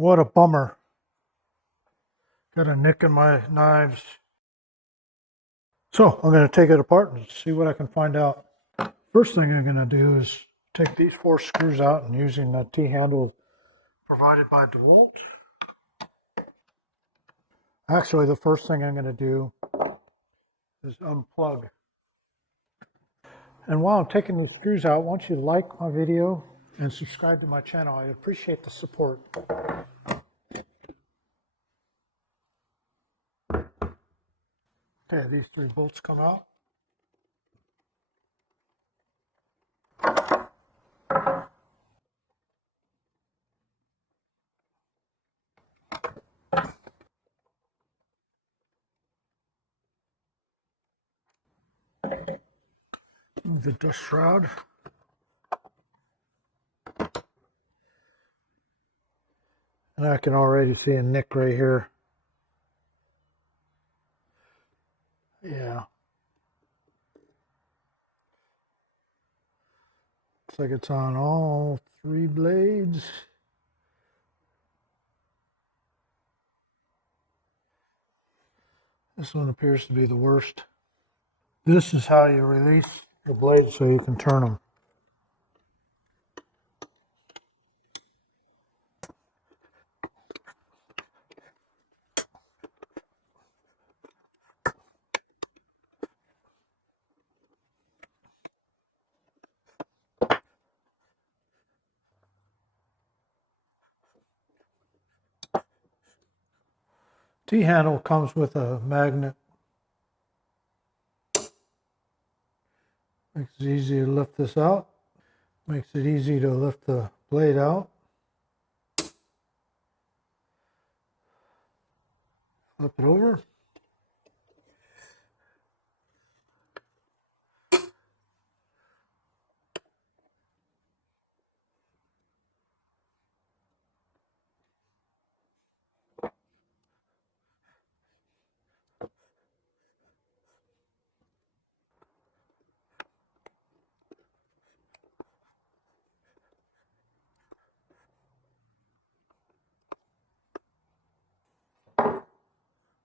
What a bummer. Got a nick in my knives. So I'm going to take it apart and see what I can find out. First thing I'm going to do is take these 4 screws out and using that T-handle provided by Dewalt. Actually, the first thing I'm going to do is unplug. And while I'm taking these screws out, I want you to like my video and subscribe to my channel. I appreciate the support. Okay, these 3 bolts come out. Move the dust shroud. And I can already see a nick right here. Yeah. Looks like it's on all 3 blades. This one appears to be the worst. This is how you release your blades so you can turn them. T-handle comes with a magnet. Makes it easy to lift this out. Makes it easy to lift the blade out. Flip it over.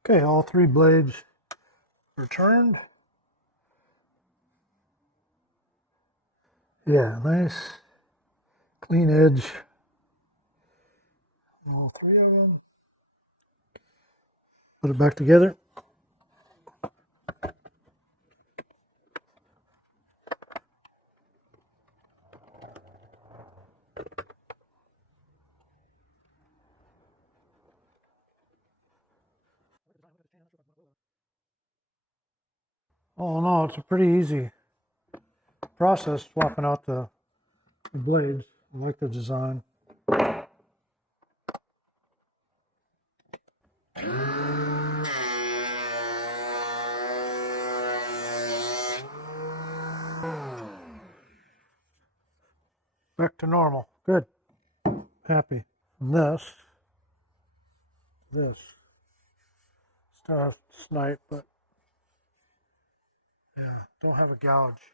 Okay, all 3 blades are turned. Yeah, nice clean edge. All 3 of them. Put it back together. Oh no, it's a pretty easy process swapping out the blades. I like the design. Back to normal. Good. Happy. And this. Start off snipe, but yeah, don't have a gouge.